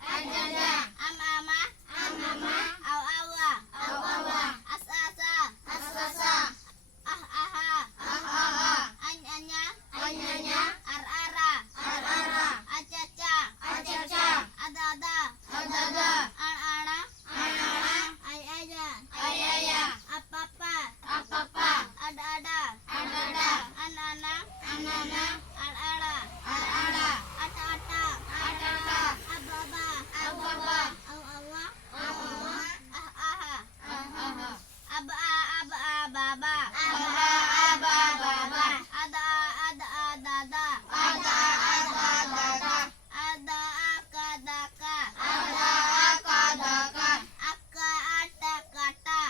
Am ama, aw awa, as asa, ah aha, any anya, ar ara, acaca, ada ada, an ana, ay aya, apa apa, ada ada, an ana, ar ara, ata ata, aba aba, aw awa, ah aha, aba baba, ada dada, ada akadaka, aka ata kata,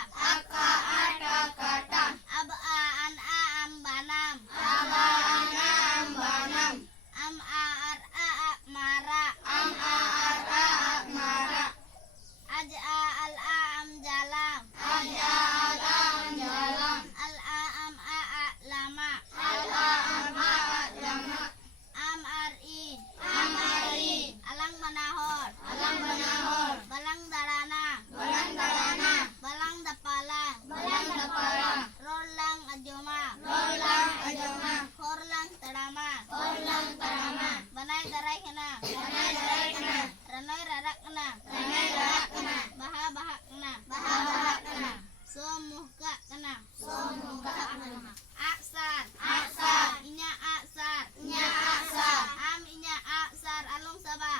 aba an ambanam, am ar mara, aj al am jalam, al am lama, am ari, alang manahor, balang darana, balang dapala, rolang ajoma, horlang terama, banai darai kena, ranoi rarak kena, baha kena, somuhka kena, aksar, inya aksar, am inya aksar alung sabah,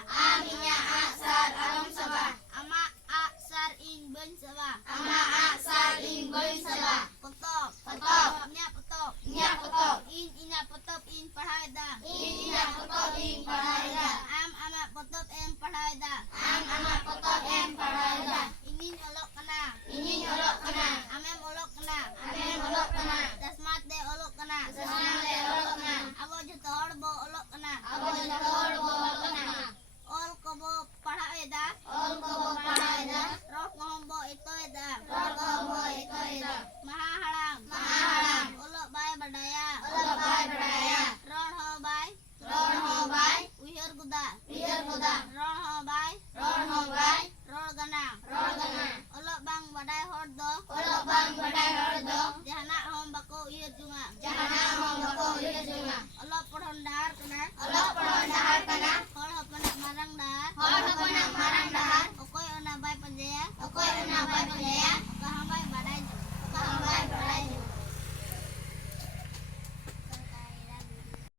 ama aksar ing ben sabah, potop, inya potop, inya potop in pahada, am ama potop en pahada,